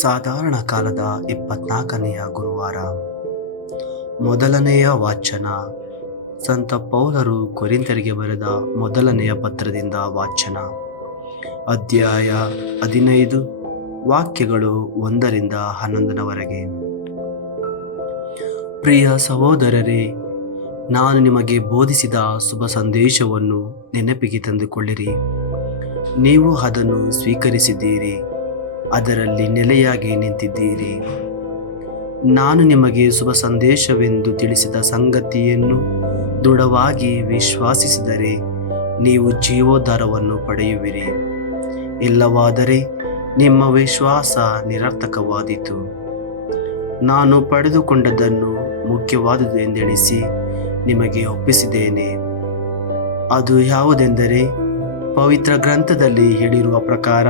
ಸಾಧಾರಣ ಕಾಲದ ಇಪ್ಪತ್ನಾಲ್ಕನೆಯ ಗುರುವಾರ. ಮೊದಲನೆಯ ವಾಚನ ಸಂತ ಪೌಲರು ಕೊರಿಂತರಿಗೆ ಬರೆದ ಮೊದಲನೆಯ ಪತ್ರದಿಂದ ವಾಚನ. ಅಧ್ಯಾಯ ಹದಿನೈದು, ವಾಕ್ಯಗಳು ಒಂದರಿಂದ ಹನ್ನೊಂದರವರೆಗೆ. ಪ್ರಿಯ ಸಹೋದರರೇ, ನಾನು ನಿಮಗೆ ಬೋಧಿಸಿದ ಶುಭ ಸಂದೇಶವನ್ನು ನೆನಪಿಗೆ ತಂದುಕೊಳ್ಳಿರಿ. ನೀವು ಅದನ್ನು ಸ್ವೀಕರಿಸಿದ್ದೀರಿ. ಅದರಲ್ಲಿ ನೆಲೆಯಾಗಿ ನಿಂತಿದ್ದೀರಿ. ನಾನು ನಿಮಗೆ ಶುಭ ಸಂದೇಶವೆಂದು ತಿಳಿಸಿದ ಸಂಗತಿಯನ್ನು ದೃಢವಾಗಿ ವಿಶ್ವಾಸಿಸಿದರೆ ನೀವು ಜೀವೋದ್ಧಾರವನ್ನು ಪಡೆಯುವಿರಿ. ಇಲ್ಲವಾದರೆ ನಿಮ್ಮ ವಿಶ್ವಾಸ ನಿರರ್ಥಕವಾದೀತು. ನಾನು ಪಡೆದುಕೊಂಡದನ್ನು ಮುಖ್ಯವಾದುದು ಎಂದೆಣಿಸಿ ನಿಮಗೆ ಒಪ್ಪಿಸಿದ್ದೇನೆ. ಅದು ಯಾವುದೆಂದರೆ ಪವಿತ್ರ ಗ್ರಂಥದಲ್ಲಿ ಹೇಳಿರುವ ಪ್ರಕಾರ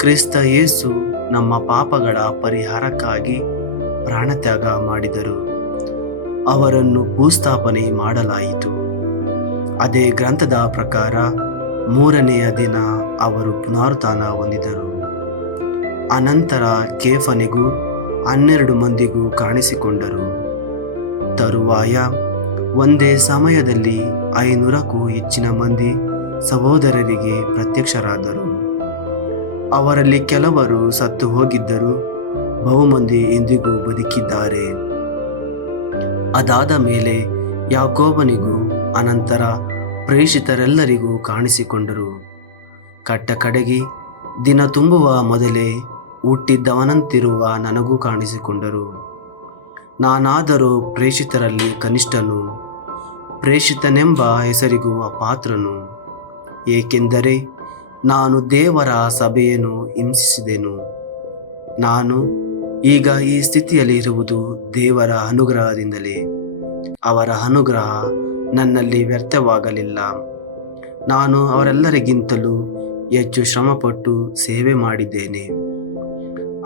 ಕ್ರಿಸ್ತ ಯೇಸು ನಮ್ಮ ಪಾಪಗಳ ಪರಿಹಾರಕ್ಕಾಗಿ ಪ್ರಾಣತ್ಯಾಗ ಮಾಡಿದರು. ಅವರನ್ನು ಭೂಸ್ಥಾಪನೆ ಮಾಡಲಾಯಿತು. ಅದೇ ಗ್ರಂಥದ ಪ್ರಕಾರ ಮೂರನೆಯ ದಿನ ಅವರು ಪುನರುತ್ಥಾನ ಹೊಂದಿದರು. ಅನಂತರ ಕೇಫನಿಗೂ ಹನ್ನೆರಡು ಮಂದಿಗೂ ಕಾಣಿಸಿಕೊಂಡರು. ತರುವಾಯ ಒಂದೇ ಸಮಯದಲ್ಲಿ ಐನೂರಕ್ಕೂ ಹೆಚ್ಚಿನ ಮಂದಿ ಸಹೋದರರಿಗೆ ಪ್ರತ್ಯಕ್ಷರಾದರು. ಅವರಲ್ಲಿ ಕೆಲವರು ಸತ್ತು ಹೋಗಿದ್ದರು, ಬಹುಮಂದಿ ಇಂದಿಗೂ ಬದುಕಿದ್ದಾರೆ. ಅದಾದ ಮೇಲೆ ಯಾಕೋಬನಿಗೂ ಅನಂತರ ಪ್ರೇಷಿತರೆಲ್ಲರಿಗೂ ಕಾಣಿಸಿಕೊಂಡರು. ಕಟ್ಟ ಕಡೆಗೆ ದಿನ ತುಂಬುವ ಮೊದಲೇ ಹುಟ್ಟಿದ್ದವನಂತಿರುವ ನನಗೂ ಕಾಣಿಸಿಕೊಂಡರು. ನಾನಾದರೂ ಪ್ರೇಷಿತರಲ್ಲಿ ಕನಿಷ್ಠನು, ಪ್ರೇಷಿತನೆಂಬ ಹೆಸರಿಗೂ ಅಪಾತ್ರನು ಏಕೆಂದರೆ ನಾನು ದೇವರ ಸಭೆಯನ್ನು ಹಿಂಸಿಸಿದೆನು. ನಾನು ಈಗ ಈ ಸ್ಥಿತಿಯಲ್ಲಿ ಇರುವುದು ದೇವರ ಅನುಗ್ರಹದಿಂದಲೇ. ಅವರ ಅನುಗ್ರಹ ನನ್ನಲ್ಲಿ ವ್ಯರ್ಥವಾಗಲಿಲ್ಲ. ನಾನು ಅವರೆಲ್ಲರಿಗಿಂತಲೂ ಹೆಚ್ಚು ಶ್ರಮಪಟ್ಟು ಸೇವೆ ಮಾಡಿದ್ದೇನೆ.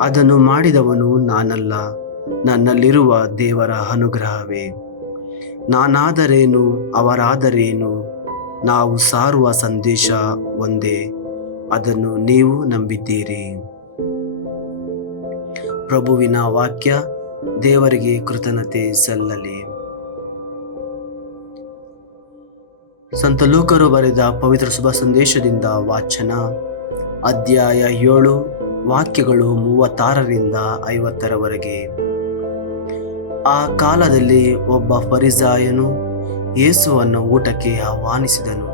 ಅದನ್ನು ಮಾಡಿದವನು ನಾನಲ್ಲ, ನನ್ನಲ್ಲಿರುವ ದೇವರ ಅನುಗ್ರಹವೇ. ನಾನಾದರೇನು ಅವರಾದರೇನು? ನಾವು ಸಾರುವ ಸಂದೇಶ ಒಂದೇ. ಅದನ್ನು ನೀವು ನಂಬಿದ್ದೀರಿ. ಪ್ರಭುವಿನ ವಾಕ್ಯ ದೇವರಿಗೆ ಕೃತಜ್ಞತೆ ಸಲ್ಲಲಿ. ಸಂತ ಲೂಕರು ಬರೆದ ಪವಿತ್ರ ಶುಭ ಸಂದೇಶದಿಂದ ವಾಚನ, ಅಧ್ಯಾಯ ಏಳು, ವಾಕ್ಯಗಳು ಮೂವತ್ತಾರರಿಂದ ಐವತ್ತರವರೆಗೆ. ಆ ಕಾಲದಲ್ಲಿ ಒಬ್ಬ ಫರಿಸಾಯನು ಯೇಸುವನ್ನು ಊಟಕ್ಕೆ ಆಹ್ವಾನಿಸಿದನು.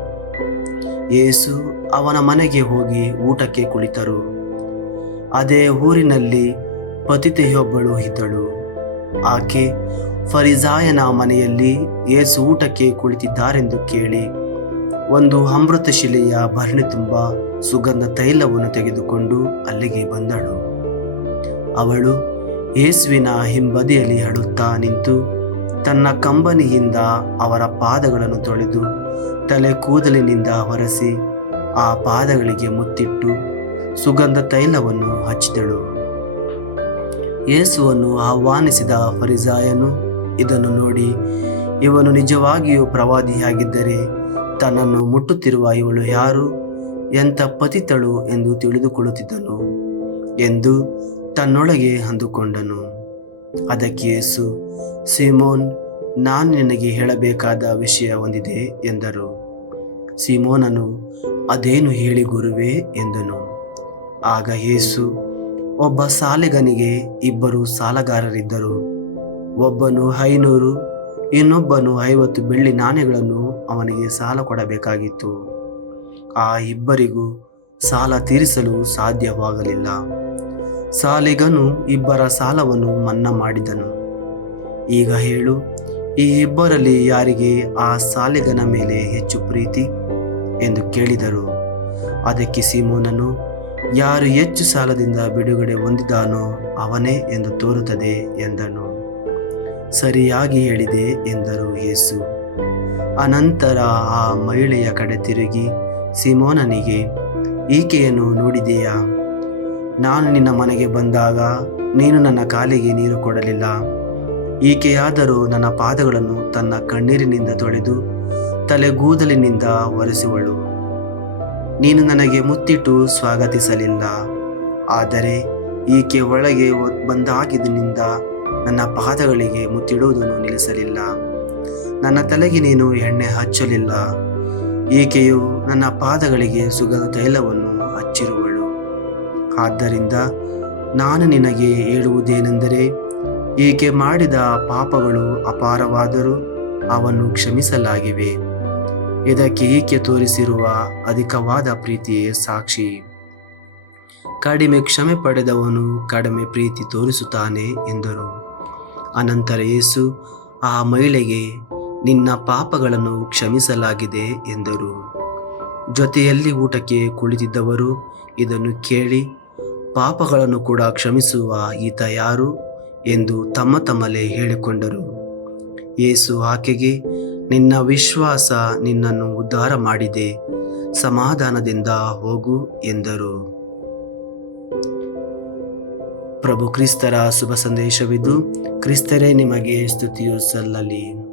ಯೇಸು ಅವನ ಮನೆಗೆ ಹೋಗಿ ಊಟಕ್ಕೆ ಕುಳಿತರು. ಅದೇ ಊರಿನಲ್ಲಿ ಪತಿತೆಯೊಬ್ಬಳು ಇದ್ದಳು. ಆಕೆ ಫರಿಜಾಯನ ಮನೆಯಲ್ಲಿ ಯೇಸು ಊಟಕ್ಕೆ ಕುಳಿತಿದ್ದಾರೆಂದು ಕೇಳಿ, ಒಂದು ಅಮೃತ ಶಿಲೆಯ ಭರಣಿ ತುಂಬ ಸುಗಂಧ ತೈಲವನ್ನು ತೆಗೆದುಕೊಂಡು ಅಲ್ಲಿಗೆ ಬಂದಳು. ಅವಳು ಯೇಸುವಿನ ಹಿಂಬದಿಯಲ್ಲಿ ಅಳುತ್ತಾ ನಿಂತು ತನ್ನ ಕಂಬನಿಯಿಂದ ಅವರ ಪಾದಗಳನ್ನು ತೊಳೆದು ತಲೆ ಕೂದಲಿನಿಂದ ಹೊರಸಿ ಆ ಪಾದಗಳಿಗೆ ಮುತ್ತಿಟ್ಟು ಸುಗಂಧ ತೈಲವನ್ನು ಹಚ್ಚಿದಳು. ಯೇಸುವನ್ನು ಆಹ್ವಾನಿಸಿದ ಫರಿಸಾಯನು ಇದನ್ನು ನೋಡಿ, ಇವನು ನಿಜವಾಗಿಯೂ ಪ್ರವಾದಿಯಾಗಿದ್ದರೆ ತನ್ನನ್ನು ಮುಟ್ಟುತ್ತಿರುವ ಇವಳು ಯಾರು? ಎಂಥ ಪತಿತಳು ಎಂದು ತಿಳಿದುಕೊಳ್ಳುತ್ತಿದ್ದನು ಎಂದು ತನ್ನೊಳಗೆ ಅಂದುಕೊಂಡನು. ಅದಕ್ಕೆ ಯೇಸು, ಸಿಮೋನ್ ನಾನು ನಿನಗೆ ಹೇಳಬೇಕಾದ ವಿಷಯ ಹೊಂದಿದೆ ಎಂದರು. ಸಿಮೋನನು, ಅದೇನು ಹೇಳಿ ಗುರುವೇ? ಎಂದನು. ಆಗ ಯೇಸು, ಒಬ್ಬ ಸಾಲೆಗನಿಗೆ ಇಬ್ಬರು ಸಾಲಗಾರರಿದ್ದರು. ಒಬ್ಬನು ಐನೂರು, ಇನ್ನೊಬ್ಬನು ಐವತ್ತು ಬೆಳ್ಳಿ ನಾಣ್ಯಗಳನ್ನು ಅವನಿಗೆ ಸಾಲ ಕೊಡಬೇಕಾಗಿತ್ತು. ಆ ಇಬ್ಬರಿಗೂ ಸಾಲ ತೀರಿಸಲು ಸಾಧ್ಯವಾಗಲಿಲ್ಲ. ಸಾಲಿಗನು ಇಬ್ಬರ ಸಾಲವನ್ನು ಮನ್ನಾ ಮಾಡಿದನು. ಈಗ ಹೇಳು ಈ ಇಬ್ಬರಲ್ಲಿ ಯಾರಿಗೆ ಆ ಸಾಲಿಗನ ಮೇಲೆ ಹೆಚ್ಚು ಪ್ರೀತಿ? ಎಂದು ಕೇಳಿದರು. ಅದಕ್ಕೆ ಸೀಮೋನನು, ಯಾರು ಹೆಚ್ಚು ಸಾಲದಿಂದ ಬಿಡುಗಡೆ ಹೊಂದಿದಾನೋ ಅವನೇ ಎಂದು ತೋರುತ್ತದೆ ಎಂದನು. ಸರಿಯಾಗಿ ಹೇಳಿದೆ ಎಂದರು ಯೇಸು. ಅನಂತರ ಆ ಮಹಿಳೆಯ ಕಡೆ ತಿರುಗಿ ಸಿಮೋನನಿಗೆ, ಈಕೆಯನ್ನು ನೋಡಿದೆಯಾ? ನಾನು ನಿನ್ನ ಮನೆಗೆ ಬಂದಾಗ ನೀನು ನನ್ನ ಕಾಲಿಗೆ ನೀರು ಕೊಡಲಿಲ್ಲ. ಈಕೆಯಾದರೂ ನನ್ನ ಪಾದಗಳನ್ನು ತನ್ನ ಕಣ್ಣೀರಿನಿಂದ ತೊಳೆದು ತಲೆಗೂದಲಿನಿಂದ ಒರೆಸುವಳು. ನೀನು ನನಗೆ ಮುತ್ತಿಟ್ಟು ಸ್ವಾಗತಿಸಲಿಲ್ಲ. ಆದರೆ ಈಕೆ ಒಳಗೆ ಬಂದಾಗಿದ್ದಿನಿಂದ ನನ್ನ ಪಾದಗಳಿಗೆ ಮುತ್ತಿಡುವುದನ್ನು ನಿಲ್ಲಿಸಲಿಲ್ಲ. ನನ್ನ ತಲೆಗೆ ನೀನು ಎಣ್ಣೆ ಹಚ್ಚಲಿಲ್ಲ. ಈಕೆಯು ನನ್ನ ಪಾದಗಳಿಗೆ ಸುಗಂಧ ತೈಲವನ್ನು ಹಚ್ಚಿರುವಳು. ಆದ್ದರಿಂದ ನಾನು ನಿನಗೆ ಹೇಳುವುದೇನೆಂದರೆ ಈಕೆ ಮಾಡಿದ ಪಾಪಗಳು ಅಪಾರವಾದರೂ ಅವನ್ನು ಕ್ಷಮಿಸಲಾಗಿವೆ. ಇದಕ್ಕೆ ಈಕೆ ತೋರಿಸಿರುವ ಅಧಿಕವಾದ ಪ್ರೀತಿಯೇ ಸಾಕ್ಷಿ. ಕಡಿಮೆ ಕ್ಷಮೆ ಪಡೆದವನು ಕಡಿಮೆ ಪ್ರೀತಿ ತೋರಿಸುತ್ತಾನೆ ಎಂದರು. ಅನಂತರ ಯೇಸು, ಆ ಮಹಿಳೆಗೆ, ನಿನ್ನ ಪಾಪಗಳನ್ನು ಕ್ಷಮಿಸಲಾಗಿದೆ ಎಂದರು. ಜೊತೆಯಲ್ಲಿ ಊಟಕ್ಕೆ ಕುಳಿತಿದ್ದವರು ಇದನ್ನು ಕೇಳಿ, ಪಾಪಗಳನ್ನು ಕೂಡ ಕ್ಷಮಿಸುವ ಈತ ಯಾರು? ಎಂದು ತಮ್ಮ ತಮ್ಮಲ್ಲೇ ಹೇಳಿಕೊಂಡರು. ಯೇಸು ಆಕೆಗೆ, ನಿನ್ನ ವಿಶ್ವಾಸ ನಿನ್ನನ್ನು ಉದ್ಧಾರ ಮಾಡಿದೆ, ಸಮಾಧಾನದಿಂದ ಹೋಗು ಎಂದರು. ಪ್ರಭು ಕ್ರಿಸ್ತರ ಶುಭ ಸಂದೇಶವಿದು, ಕ್ರಿಸ್ತರೇ ನಿಮಗೆ ಸ್ತುತಿಯು ಸಲ್ಲಲಿ.